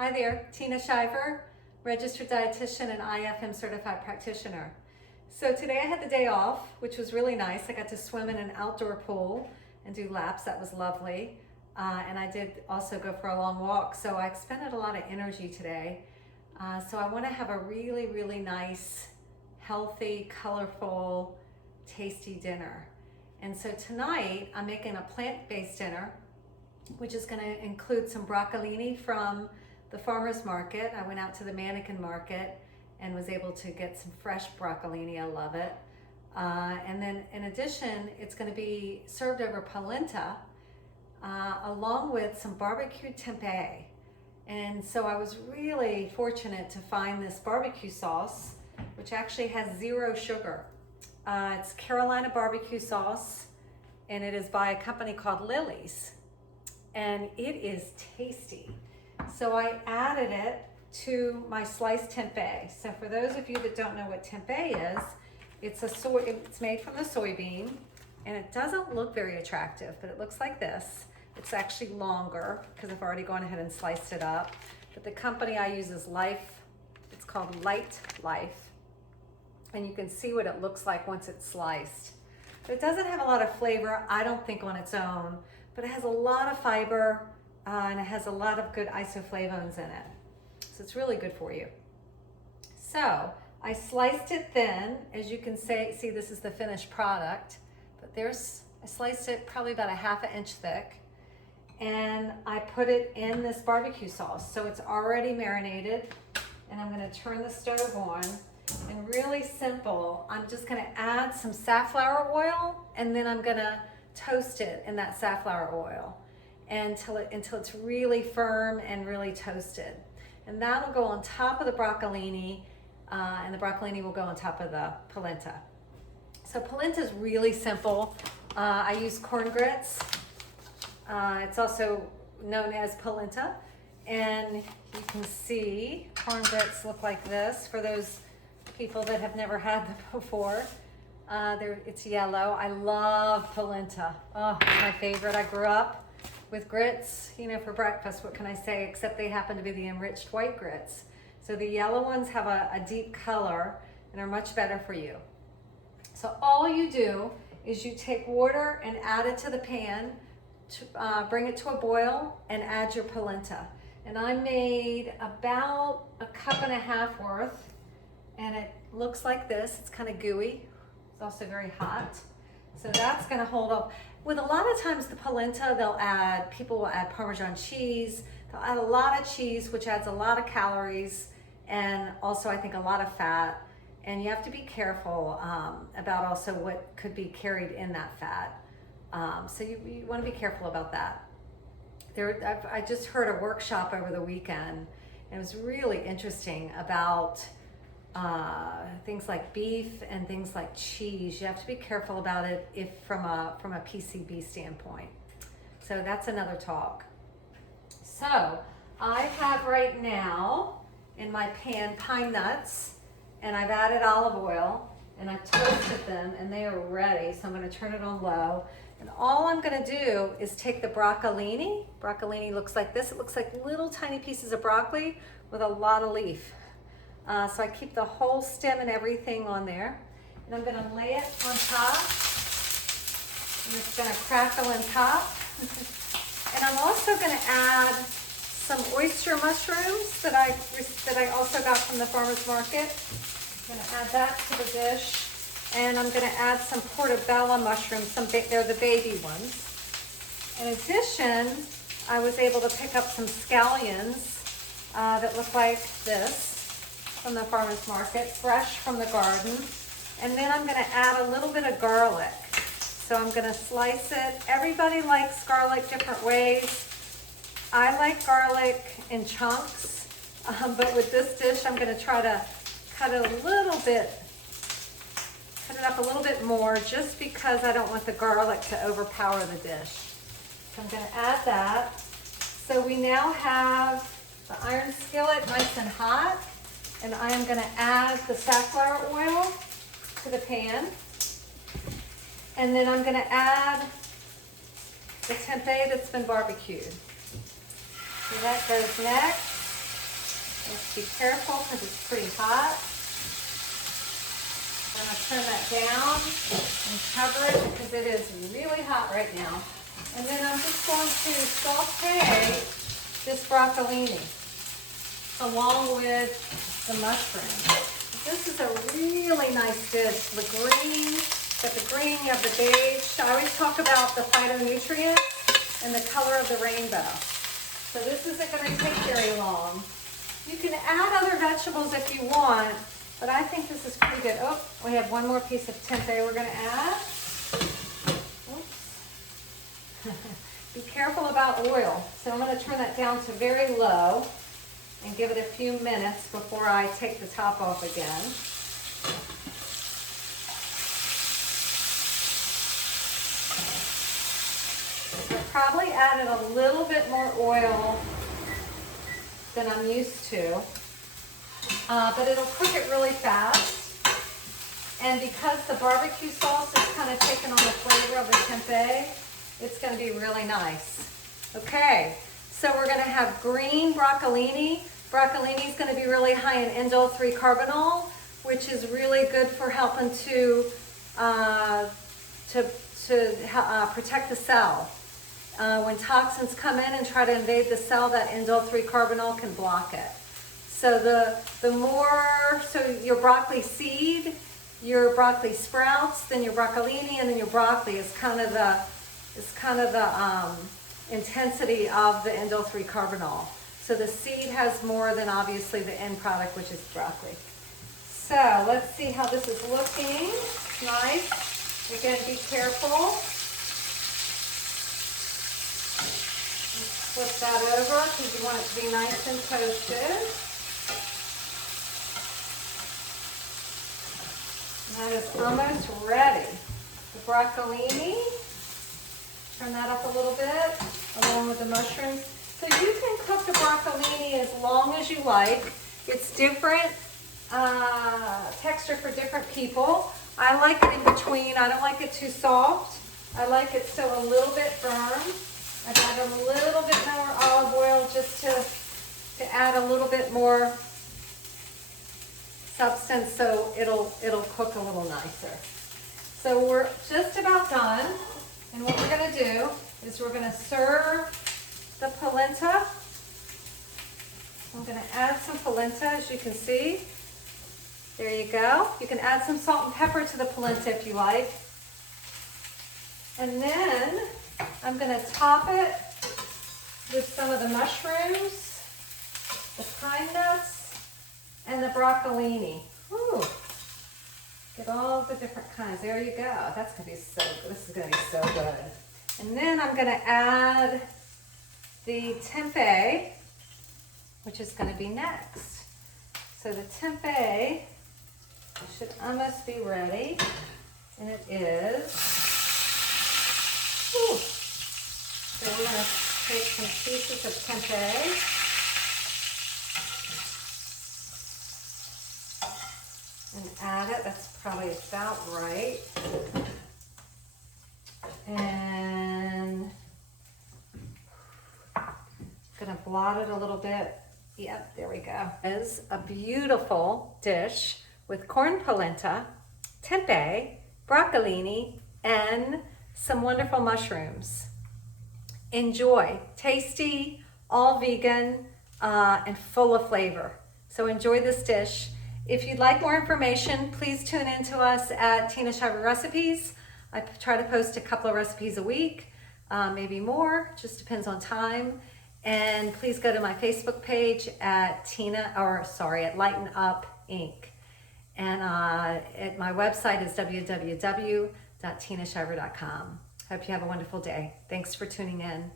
Hi there, Tina Shiver, registered dietitian and IFM certified practitioner. So today I had the day off, which was really nice. I got to swim in an outdoor pool and do laps. That was lovely. And I did also go for a long walk. So I expended a lot of energy today. So I want to have a really, really nice, healthy, colorful, tasty dinner. And so tonight I'm making a plant-based dinner, which is going to include some broccolini from the farmer's market. I went out to the mannequin market and was able to get some fresh broccolini. I love it. And then in addition, it's going to be served over polenta along with some BBQ Tempeh. And so I was really fortunate to find this barbecue sauce, which actually has 0 sugar. It's Carolina barbecue sauce, and it is by a company called Lily's, and it is tasty. So I added it to my sliced tempeh. So for those of you that don't know what tempeh is, it's made from the soybean, and it doesn't look very attractive, but it looks like this. It's actually longer because I've already gone ahead and sliced it up. But the company I use is Life. It's called Light Life. And you can see what it looks like once it's sliced. But it doesn't have a lot of flavor, I don't think, on its own, but it has a lot of fiber and it has a lot of good isoflavones in it. So it's really good for you. So I sliced it thin. As you can see, this is the finished product. But I sliced it probably about a ½ inch thick. And I put it in this barbecue sauce. So it's already marinated. And I'm gonna turn the stove on. And really simple, I'm just gonna add some safflower oil, and then I'm gonna toast it in that safflower oil until it's really firm and really toasted. And that'll go on top of the broccolini, and the broccolini will go on top of the polenta. So polenta is really simple. I use corn grits. It's also known as polenta. And you can see corn grits look like this for those people that have never had them before. It's yellow. I love polenta. Oh, it's my favorite. I grew up with grits, for breakfast. What can I say? Except they happen to be the enriched white grits. So the yellow ones have a deep color and are much better for you. So all you do is you take water and add it to the pan, bring it to a boil, and add your polenta. And I made about a cup and a half worth. And it looks like this. It's kind of gooey. It's also very hot. So that's gonna hold up. With a lot of times the polenta, people will add Parmesan cheese. They'll add a lot of cheese, which adds a lot of calories, and also I think a lot of fat. And you have to be careful about also what could be carried in that fat. So you wanna be careful about that. I just heard a workshop over the weekend, and it was really interesting about things like beef and things like cheese. You have to be careful about it from a PCB standpoint. So that's another talk. So I have right now in my pan pine nuts, and I've added olive oil, and I've toasted them, and they are ready. So I'm going to turn it on low. And all I'm going to do is take the broccolini. Broccolini looks like this. It looks like little tiny pieces of broccoli with a lot of leaf. So I keep the whole stem and everything on there. And I'm gonna lay it on top. And it's gonna crackle on top. And I'm also gonna add some oyster mushrooms that I also got from the farmer's market. I'm gonna add that to the dish. And I'm gonna add some portobello mushrooms, they're the baby ones. In addition, I was able to pick up some scallions that look like this from the farmer's market, fresh from the garden. And then I'm gonna add a little bit of garlic. So I'm gonna slice it. Everybody likes garlic different ways. I like garlic in chunks, but with this dish, I'm gonna try to cut it up a little bit more, just because I don't want the garlic to overpower the dish. So I'm gonna add that. So we now have the iron skillet nice and hot. And I am gonna add the safflower oil to the pan. And then I'm gonna add the tempeh that's been barbecued. So that goes next. Let's be careful because it's pretty hot. I'm going to turn that down and cover it because it is really hot right now. And then I'm just going to saute this broccolini along with the mushrooms. This is a really nice dish. The green, got the green, you have the beige. I always talk about the phytonutrients and the color of the rainbow. So this isn't going to take very long. You can add other vegetables if you want, but I think this is pretty good. Oh, we have one more piece of tempeh we're going to add. Oops. Be careful about oil. So I'm going to turn that down to very low and give it a few minutes before I take the top off again. I probably added a little bit more oil than I'm used to, but it'll cook it really fast. And because the barbecue sauce is kind of taken on the flavor of the tempeh, it's going to be really nice. Okay, so we're going to have green broccolini. Broccolini is going to be really high in indole 3-carbinol, which is really good for helping to protect the cell. When toxins come in and try to invade the cell, that indole 3-carbinol can block it. So the more, so your broccoli seed, your broccoli sprouts, then your broccolini, and then your broccoli is kind of the intensity of the indole 3-carbinol. So the seed has more than obviously the end product, which is broccoli. So let's see how this is looking. Nice. Again, be careful. Flip that over because you want it to be nice and toasted. And that is almost ready. The broccolini, turn that up a little bit along with the mushrooms. So you can cook the broccolini as long as you like. It's different texture for different people. I like it in between. I don't like it too soft. I like it so a little bit firm. I've added a little bit more olive oil just to add a little bit more substance so it'll cook a little nicer. So we're just about done. And what we're going to do is we're going to serve the polenta. I'm going to add some polenta, as you can see. There you go. You can add some salt and pepper to the polenta if you like. And then I'm going to top it with some of the mushrooms, the pine nuts, and the broccolini. Ooh. Get all the different kinds. There you go. That's going to be so good. This is going to be so good. And then I'm going to add the tempeh, which is going to be next. So the tempeh should almost be ready, and it is. Whew. So we're going to take some pieces of tempeh and add it. That's probably about right. And I'm going to blot it a little bit. Yep, there we go. It's a beautiful dish with corn polenta, tempeh, broccolini, and some wonderful mushrooms. Enjoy. Tasty, all vegan, and full of flavor. So enjoy this dish. If you'd like more information, please tune in to us at Tina Shiver Recipes. I try to post a couple of recipes a week, maybe more, just depends on time. And please go to my Facebook page at Lighten Up Inc. And my website is www.tinashiver.com. Hope you have a wonderful day. Thanks for tuning in.